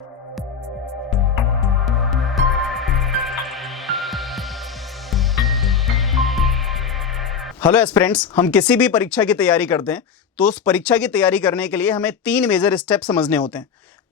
Hello aspirants, हम किसी भी परीक्षा की तैयारी करते हैं तो उस परीक्षा की तैयारी करने के लिए हमें 3 मेजर स्टेप समझने होते हैं।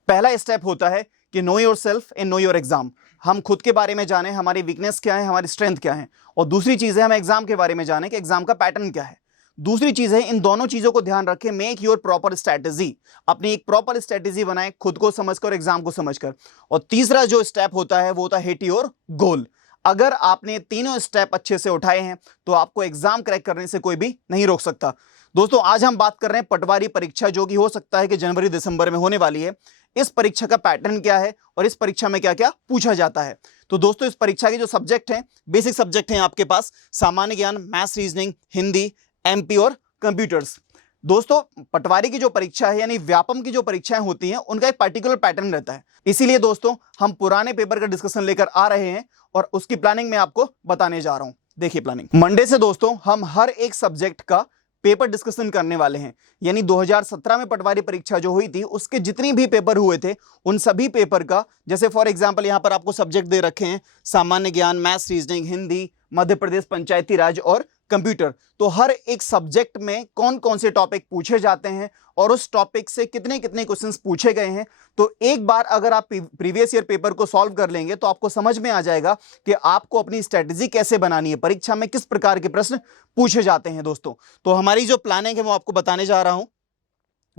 पहला स्टेप होता है कि no yourself and know your exam. हम खुद के बारे में जानें, हमारी वीकनेस क्या है, हमारी स्ट्रेंथ क्या है। और दूसरी चीज है हम एग्जाम के बारे में जानें कि एग्जाम का पैटर्न क्या है। दूसरी चीज है इन दोनों चीजों को ध्यान रखें, मेक योर प्रॉपर स्ट्रैटेजी। अपनी एक प्रॉपर स्ट्रैटेजी बनाएं, खुद को समझकर, एग्जाम को समझकर। और तीसरा जो स्टेप होता है वो होता है हिट योर गोल। अगर आपने तीनों स्टेप अच्छे से उठाए हैं तो आपको एग्जाम क्रैक करने से कोई भी नहीं रोक सकता। दोस्तों, आज हम बात कर रहे हैं पटवारी परीक्षा, जो कि हो सकता है कि जनवरी दिसंबर में होने वाली है। इस परीक्षा का पैटर्न क्या है और इस परीक्षा में क्या क्या पूछा जाता है। तो दोस्तों, इस परीक्षा के जो सब्जेक्ट हैं, बेसिक सब्जेक्ट हैं आपके पास सामान्य ज्ञान, मैथ्स, रीजनिंग, हिंदी, एमपी और कंप्यूटर्स। दोस्तों, पटवारी की जो परीक्षा है यानी व्यापम की जो परीक्षाएं होती हैं उनका एक पर्टिकुलर पैटर्न रहता है। इसीलिए दोस्तों, हम पुराने पेपर का डिस्कशन लेकर आ रहे हैं और उसकी प्लानिंग मैं आपको बताने जा रहा हूं। देखिए प्लानिंग, मंडे से दोस्तों हम हर एक सब्जेक्ट का पेपर डिस्कशन करने वाले हैं। यानी 2017 में पटवारी परीक्षा जो हुई थी उसके जितनी भी पेपर हुए थे उन सभी पेपर का, जैसे फॉर एग्जांपल यहां पर आपको सब्जेक्ट दे रखे हैं सामान्य ज्ञान, मैथ्स, रीजनिंग, हिंदी, मध्य प्रदेश पंचायती राज और कंप्यूटर। तो हर एक सब्जेक्ट में कौन कौन से टॉपिक पूछे जाते हैं और उस टॉपिक से कितने कितने क्वेश्चंस पूछे गए हैं, तो एक बार अगर आप प्रीवियस ईयर पेपर को सॉल्व कर लेंगे तो आपको समझ में आ जाएगा कि आपको अपनी स्ट्रेटजी कैसे बनानी है, परीक्षा में किस प्रकार के प्रश्न पूछे जाते हैं। दोस्तों, तो हमारी जो प्लानिंग है वो आपको बताने जा रहा हूं।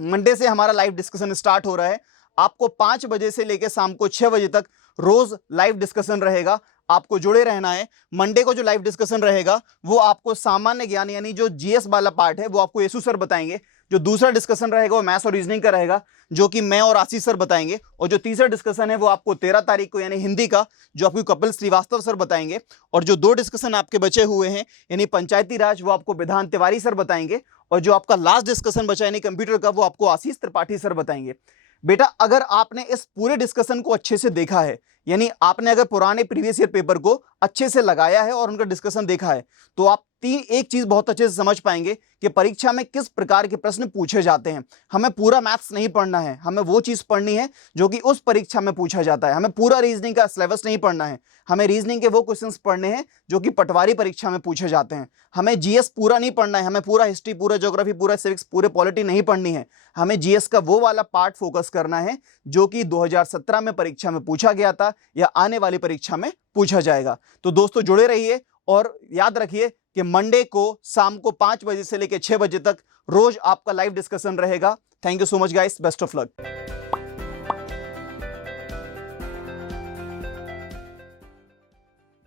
मंडे से हमारा लाइव डिस्कशन स्टार्ट हो रहा है। आपको 5 बजे से लेकर शाम को 6 बजे तक रोज लाइव डिस्कशन रहेगा, आपको जुड़े रहना है। मंडे को जो लाइव डिस्कशन रहेगा वो आपको सामान्य ज्ञान यानी जो जीएस वाला पार्ट है वो आपको येसु सर बताएंगे। जो दूसरा डिस्कशन रहेगा वो मैथ्स और रीजनिंग का रहेगा, जो कि मैं और आशीष सर बताएंगे। और जो तीसरा डिस्कशन है वो आपको 13 तारीख को यानी हिंदी का, जो आपको कपिल श्रीवास्तव सर बताएंगे। और जो 2 डिस्कशन आपके बचे हुए हैं यानी पंचायती राज, वो आपको विधान तिवारी सर बताएंगे। और जो आपका लास्ट डिस्कशन बचा यानी कंप्यूटर का, वो आपको आशीष त्रिपाठी सर बताएंगे। बेटा, अगर आपने इस पूरे डिस्कशन को अच्छे से देखा है, यानी आपने अगर पुराने प्रीवियस ईयर पेपर को अच्छे से लगाया है और उनका डिस्कशन देखा है, तो आप एक चीज बहुत अच्छे से समझ पाएंगे कि परीक्षा में किस प्रकार के प्रश्न पूछे जाते हैं। हमें पूरा मैथ्स नहीं पढ़ना है, हमें वो चीज पढ़नी है जो कि उस परीक्षा में पूछा जाता है। हमें पूरा रीजनिंग का सिलेबस नहीं पढ़ना है, हमें रीजनिंग के वो क्वेश्चंस पढ़ने हैं जो कि पटवारी परीक्षा में पूछे जाते हैं। हमें जीएस पूरा नहीं पढ़ना है, हमें पूरा हिस्ट्री, पूरा ज्योग्राफी, पूरा सिविक्स, पूरे पॉलिटी नहीं पढ़नी है। हमें जीएस का वो वाला पार्ट फोकस करना है जो कि 2017 में परीक्षा में पूछा गया था या आने वाली परीक्षा में पूछा जाएगा। तो दोस्तों, जुड़े रहिए और याद रखिए कि मंडे को शाम को 5 बजे से लेकर 6 बजे तक रोज आपका लाइव डिस्कशन रहेगा। Thank you so much guys, best of luck.